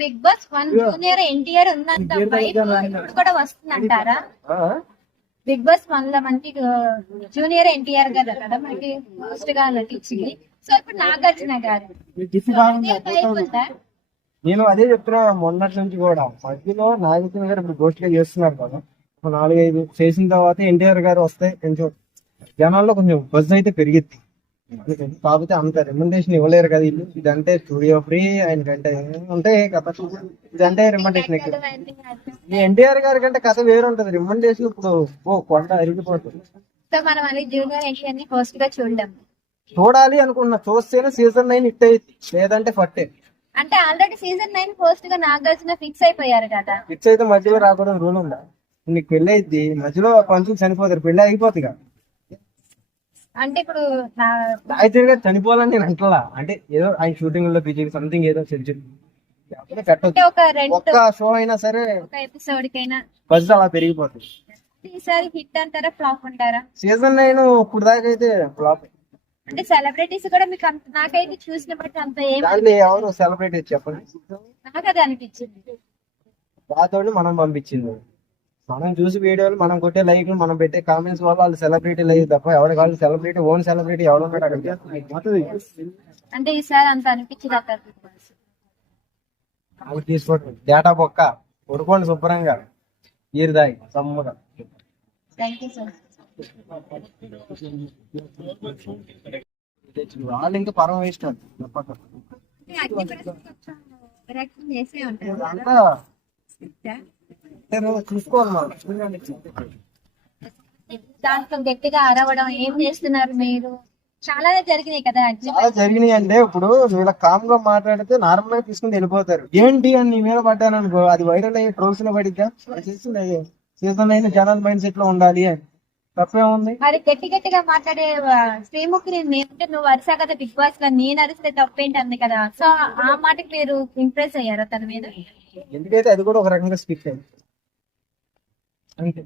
Big boss 1 junior NTR ఉన్నంత vibe ఇప్పుడు కూడా వస్తుందంటారా? బిగ్ బాస్ 1 లో మనకి జూనియర్ ఎన్టీఆర్ గారు కదా మనకి హోస్ట్ గా నటించింది. సో ఇప్పుడు నాగార్జున గారు నేను అదే చెప్తున్నా మొన్నటి నుంచి కూడా మధ్యలో నాగార్జున గారు ఇప్పుడు గోష్ఠిగా చేస్తున్నారు కదా. ఒక 4-5 చేసిన తర్వాత ఎన్టీఆర్ గారు వస్తే కొంచెం జనాల్లో కొంచెం బజ్ అయితే పెరిగిద్ది. కాకపోతే అంత రికమెండేషన్ ఇవ్వలేరు కదా వీళ్ళు. ఇదంటే స్టూడియో ఫ్రీ, ఆయనకంటే ఉంటాయి కదా, ఇదంటే రికమెండేషన్ ఎక్కువ. ఈ ఎన్టీఆర్ గారి కంటే కథ వేరు ఉంటది. రికమెండేషన్ ఇప్పుడు కొండ అరిగిపోతుంది. సో మనం అనేది జూనియర్ ఎన్టీఆర్ ని హోస్ట్ గా చూడడం చూడాలి అనుకున్నా, చూస్తేనే సీజన్ 9 హిట్ అయ్యింది, లేదంటే ఫట్టే. అంటే ఆల్రెడీ సీజన్ 9 హోస్ట్ గా నాగార్జున ఫిక్స్ అయిపోయారు కదా. ఫిక్స్ అయితే మధ్యలో రాకూడదు రూల్ ఉందా? నీకు పెళ్లి అయింది, మధ్యలో పంచులు చనిపోతారు, పెళ్లి అయిపోతుంది కదా. అంటే ఇప్పుడు అయితే చనిపోవాలని నేను అంటలా, అంటే ఏదో ఆయన షూటింగ్ లో బిజీ సంథింగ్ ఏదో పెట్టచ్చు. ఒక్క షో అయినా సరే, ఒక ఎపిసోడ్ కైనా బజ్ అలా పెరిగిపోతుంది. ఈసారి హిట్ అంటారా ఫ్లాప్ అంటారా? సీజన్ 9 ఇప్పుడు దాకా అయితే ఫ్లాప్. అంటే సెలబ్రిటీస్ కూడా మీకు అంత, నాకైతే చూసిన బట్టి అంత ఏం దాంట్లో ఎవరు సెలబ్రిటీ చెప్పండి. నాకు అది అనిపించింది. దాంతో మనం పంపించింది, మనం చూసి వీడియోలు, మనం కొట్టే లైక్లు, మనం పెట్టే కామెంట్స్ వల్ల వాళ్ళు సెలబ్రిటీ లైక్ తప్ప ఎవరి వాళ్ళు సెలబ్రిటీ, ఓన్ సెలబ్రిటీ ఎవరు ఉన్నాడు అక్కడ. అంటే ఈసారి అంత అనిపించింది అక్కడ. అవి తీసుకోండి, డేటా బొక్క కొడుకోండి శుభ్రంగా, ఈరు దాయి సమ్మగా. Thank you sir. వాళ్ళు ఇంకా పరం వేస్ట్ తప్పక చూసుకోవాలి మనం. దాంట్లో గట్టిగా అరవడం ఏం చేస్తున్నారు మీరు? చాలా జరిగినాయి కదా. చాలా జరిగినాయి అంటే ఇప్పుడు వీళ్ళ కామ్ గా మాట్లాడితే నార్మల్ గా తీసుకుని వెళ్ళిపోతారు. ఏంటి అని నీ మీద పడ్డాను అనుకో, అది వైరల్ అయ్యి ట్రోల్స్ లో పడిద్దా? చేస్తుంది సీజన్ అయిన జనాల మైండ్ సెట్ లో ఉండాలి అని తప్పే ఉంది. మరి గట్టిగా మాట్లాడే శ్రీముఖి నేనంటే నువ్వు అరిసా కదా బిగ్ బాస్ లో, నేను అరిస్తే తప్పేంటి అంది కదా. సో ఆ మాటకి మీరు ఇంప్రెస్ అయ్యారా తన మీద? ఎందుకైతే అది కూడా ఒక రకంగా స్పీక్ అయింది అంతే.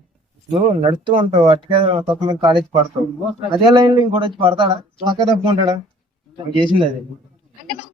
నువ్వు నడుస్తూ ఉంటావు, అట్టుగా తప్ప మీద కాలేజ్ పడతావు, అదే లైన్ లో ఇంకోటి వచ్చి పడతాడా? పక్క తప్పుకుంటాడా? చేసింది అదే. అంటే